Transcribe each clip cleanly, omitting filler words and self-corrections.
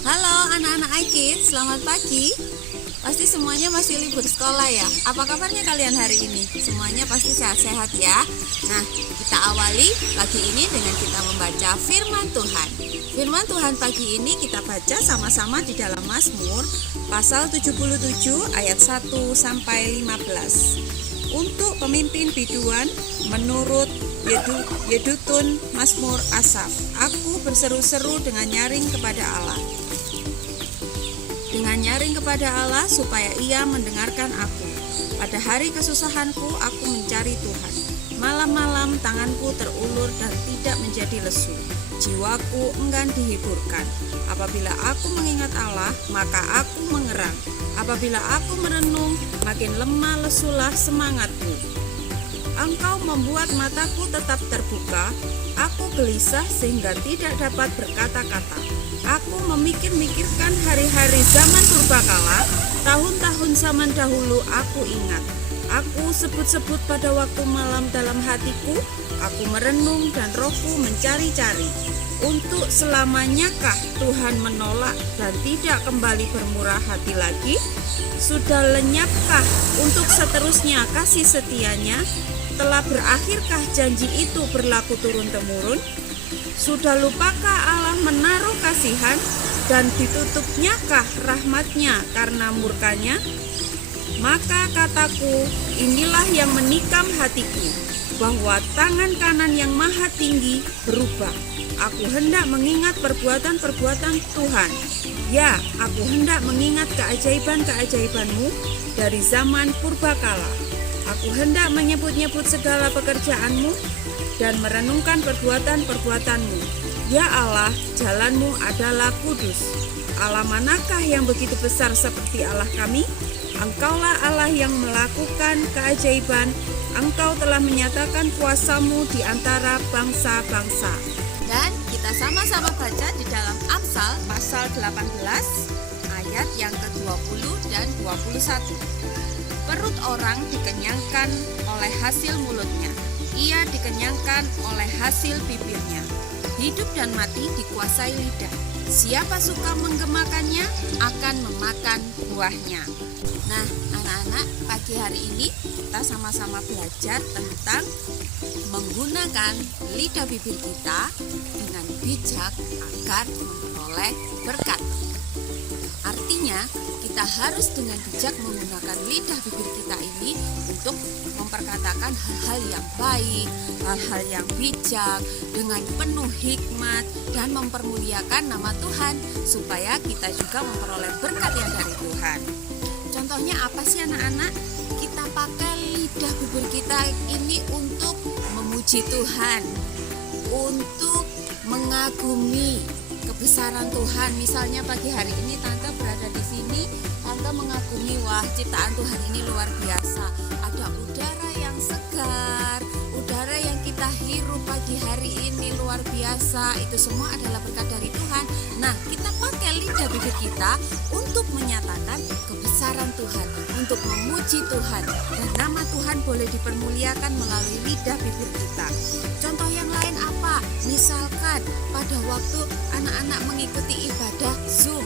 Halo anak-anak iKids, selamat pagi. Pasti semuanya masih libur sekolah ya. Apa kabarnya kalian hari ini? Semuanya pasti sehat-sehat ya. Nah, kita awali pagi ini dengan kita membaca firman Tuhan. Firman Tuhan pagi ini kita baca sama-sama di dalam Mazmur pasal 77 ayat 1 sampai 15. Untuk pemimpin biduan menurut Yedutun Mazmur Asaf, aku berseru-seru dengan nyaring kepada Allah. Dengan nyaring kepada Allah supaya ia mendengarkan aku. Pada hari kesusahanku aku mencari Tuhan. Malam-malam tanganku terulur dan tidak menjadi lesu. Jiwaku enggan dihiburkan. Apabila aku mengingat Allah, maka aku mengerang. Apabila aku merenung, makin lemah lesulah semangatku. Engkau membuat mataku tetap terbuka. Aku gelisah sehingga tidak dapat berkata-kata. Aku memikir-mikirkan hari-hari zaman purbakala, tahun-tahun zaman dahulu aku ingat. Aku sebut-sebut pada waktu malam dalam hatiku, aku merenung dan rohku mencari-cari. Untuk selamanyakah Tuhan menolak dan tidak kembali bermurah hati lagi? Sudah lenyapkah untuk seterusnya kasih setianya? Telah berakhirkah janji itu berlaku turun-temurun? Sudah lupakah Allah menaruh kasihan dan ditutupnyakah rahmatnya karena murkanya? Maka kataku, inilah yang menikam hatiku, bahwa tangan kanan yang maha tinggi berubah. Aku hendak mengingat perbuatan-perbuatan Tuhan. Ya, aku hendak mengingat keajaiban-keajaiban-Mu dari zaman purbakala. Aku hendak menyebut-nyebut segala pekerjaan-Mu dan merenungkan perbuatan-perbuatan-Mu. Ya Allah, jalan-Mu adalah kudus. Allah manakah yang begitu besar seperti Allah kami? Engkaulah Allah yang melakukan keajaiban. Engkau telah menyatakan kuasa-Mu di antara bangsa-bangsa. Dan kita sama-sama baca di dalam Amsal pasal 18 ayat yang ke-20 dan 21. Perut orang dikenyangkan oleh hasil mulutnya. Ia dikenyangkan oleh hasil bibirnya. Hidup dan mati dikuasai lidah. Siapa suka menggemakannya akan memakan buahnya. Nah, anak-anak, pagi hari ini kita sama-sama belajar tentang menggunakan lidah bibir kita dengan bijak agar memperoleh berkat. Artinya, kita harus dengan bijak menggunakan lidah bibir kita ini untuk memperkatakan hal-hal yang baik, hal-hal yang bijak, dengan penuh hikmat dan mempermuliakan nama Tuhan, supaya kita juga memperoleh berkat yang dari Tuhan. Contohnya apa sih anak-anak? Kita pakai lidah bibir kita ini untuk memuji Tuhan, untuk mengagumi kebesaran Tuhan. Misalnya pagi hari ini Tante berada di sini, Tante mengagumi, wah ciptaan Tuhan ini luar biasa. Ada udara yang segar, udara yang kita hirup pagi hari ini luar biasa. Itu semua adalah berkat dari Tuhan. Nah, kita pakai lidah bibir kita untuk menyatakan kebesaran Tuhan, untuk memuji Tuhan, dan nama Tuhan boleh dipermuliakan melalui lidah bibir kita. Contoh yang lain apa? Misalkan pada waktu anak-anak mengikuti ibadah Zoom,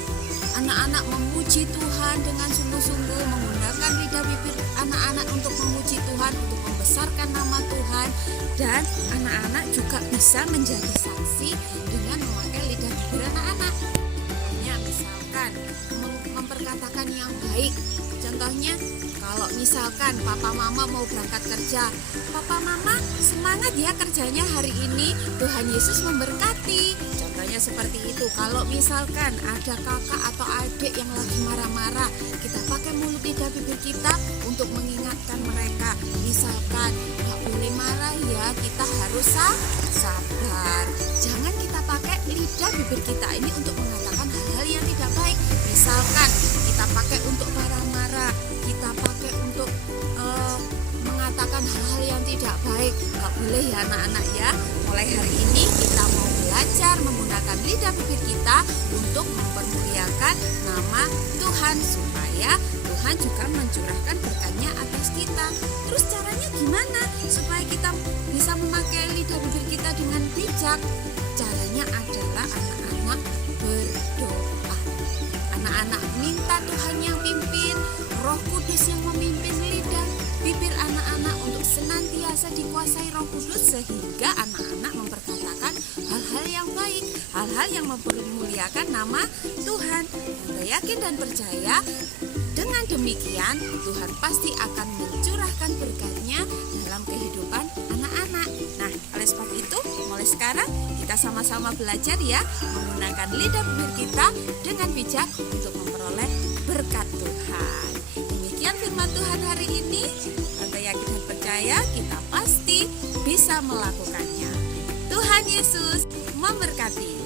anak-anak memuji Tuhan dengan sungguh-sungguh, menggunakan lidah bibir anak-anak untuk memuji Tuhan, untuk membesarkan nama Tuhan, dan anak-anak juga bisa menjadi saksi dengan memakai lidah bibir anak-anak. Misalkan memperkatakan yang baik. Contohnya, kalau misalkan papa mama mau berangkat kerja, papa mama semangat ya kerjanya hari ini, Tuhan Yesus memberkati. Contohnya seperti itu. Kalau misalkan ada kakak atau adik yang lagi marah-marah, kita pakai mulut lidah bibir kita untuk mengingatkan mereka. Misalkan, gak boleh marah ya, kita harus sabar. Jangan kita pakai lidah bibir kita ini untuk mengatakan hal-hal yang tidak baik. Misalkan kita pakai untuk marah-marah, kita pakai untuk mengatakan hal-hal yang tidak baik. Gak boleh ya anak-anak ya. Mulai hari ini kita mau belajar menggunakan lidah bibir kita untuk mempermuliakan nama Tuhan, supaya Tuhan juga mencurahkan berkatnya atas kita. Terus caranya gimana supaya kita bisa memakai lidah bibir kita dengan bijak? Caranya adalah anak-anak berdoa. Anak-anak minta Tuhan yang pimpin, Roh Kudus yang memimpin lidah bibir anak-anak untuk senantiasa dikuasai Roh Kudus, sehingga anak-anak memperkatakan hal-hal yang baik, hal-hal yang mempermuliakan nama Tuhan. Anda yakin dan percaya dengan demikian Tuhan pasti akan mencurahkan berkat-Nya dalam kehidupan anak-anak. Nah, oleh sebab itu, mulai sekarang kita sama-sama belajar ya, menggunakan lidah bibir kita dengan bijak untuk memperoleh berkat Tuhan. Demikian firman Tuhan hari ini. Anda yakin dan percaya kita pasti bisa melakukannya. Tuhan Yesus memberkati.